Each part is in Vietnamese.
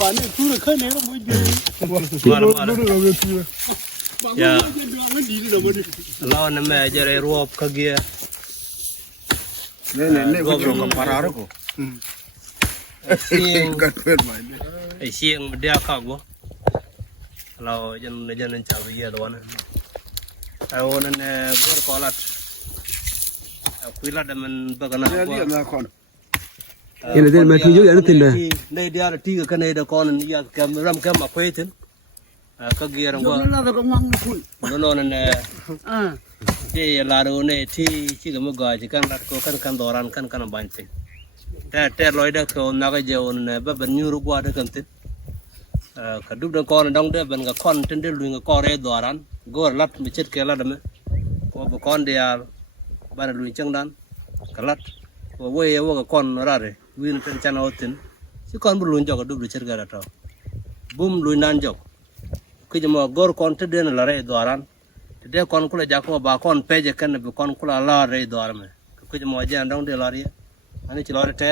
Bạn này thu được khơi này nó mới đi. Ya. Lo na me jere ruop kagia. Ne ko jong pararo ko. Sieng Gatwen mai. ai sieng dia ka go. Lo jan cha ye do na. Ai wona ne gor ko lat. Kui lat man bagana. Ne dia na kon. Ini dia mati juga ada tinda. Nei dia da tiga kan nei da kon ya kam ram kam ma kwetin. Kagia ram go. Nó là cái măng phun. No ne. À. Ye la ro ne ti chi ga mo ga ji kan lat ko kan doran kan bante. Te loy da ko na ga je on ne ba ban nyuru gwa da kan tin. Ka duk da kon dong de ban ga kon tin de lu ga ko re doran go lat mi chet ke la da me. Ko ba kon de ya ba lu chang dan ka lat. Ko we wo ga kon ra re win tan chan o tin. Si kon bu lu jog ga duk du chet ga da to. Bum lu nan jog. Ki je mo gor kon te de na la re doran. De kon kula jako ba kon peje kan be kon kula la re do arme ku je mo jan dong de la ri ani ti lore te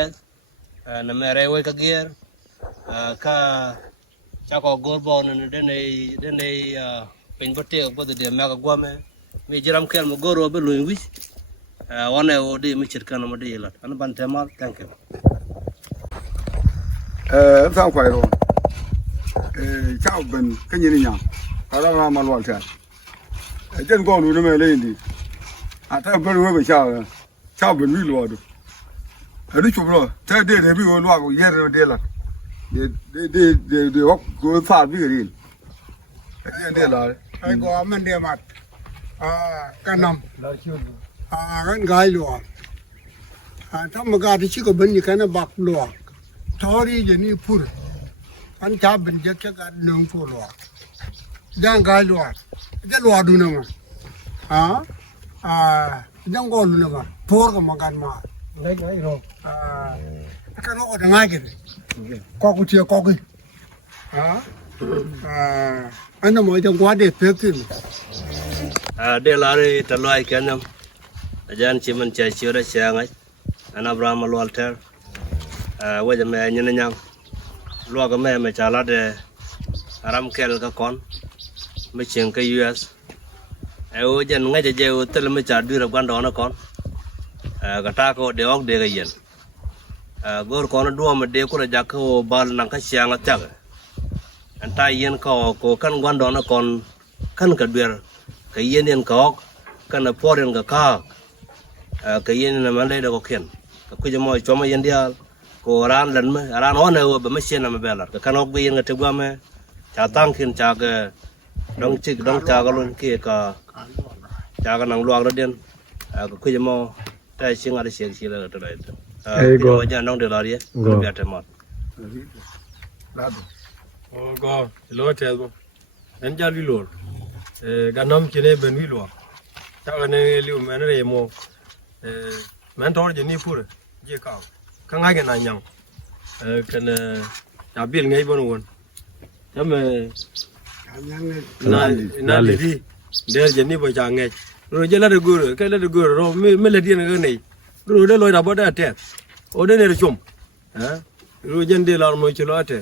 na mere we ka gier ka chako gor bon ne de ne pin bote bo de me ka gwa me mi jiram kel mo goro be lu wi one o de mi chit kan mo de la an ban te mal thank you Sao khỏe rồi. Chào bên cái gì nhỉ? Para mà loạn thế. Chân con nó mẹ lên đi. Thế bên nó phải chào bên vi loạn được. Nó chụp rồi. Thế để vi loạn của ye rồi để là. Để học của phạt vi cái gì. Để là. Ai có mình để mặt. Cái nằm. Cái gai lùa. Thăm mà gai thì chỉ có bên như cái nó bạc lùa. Thôi đi như phun. Anh cha bên chắc cái nương phun lùa. Đang gai lùa. Cái lùa đủ nữa mà. Đang có luôn mà. Phô cái mà gan mà. Lấy cái rồi. Cái nó còn ngay kìa. Có cái chia có cái. Anh nó mới trong quá để phép kìa. de la re ta loy kenam ajan chi man cha chi ra cha ngai an abraham walter wa ja me nyen nyang lo ga me cha la de aram kel ka kon me chen ka us o jan ngai je o tel me cha du ra gwan do na kon ga ta ko de ok de ga yen gor kon do me de ko ra ja ko bal nang ka cha nga cha an ta yen ko kan gwan do na kon kan ka der ka yen ka kan na poren ga ka yen na man le da ko ken ka ku je mo choma yen dia ko ran lan me ran on e ba me chen na me belar ka kan ok be yen ga te gwa me cha tang kin cha ga dong chik dong cha ga lon ke ka cha ga nang luak ra den ka ku je mo tai sing ada siang sila ta lai go ja nong de la ri go ya te mo go lo te bo en ja li lo ganam kine ben wi lo ta ne li men re mo men tor je ni pur je ka ka nga ke na nyang kan ta bil ngai bon won ta me na li di der je ni bo ja ngai ro je la de gur ke la de gur ro me le di ne nei ro de lo da bo da te o de ne chum ro je de la mo chi lo te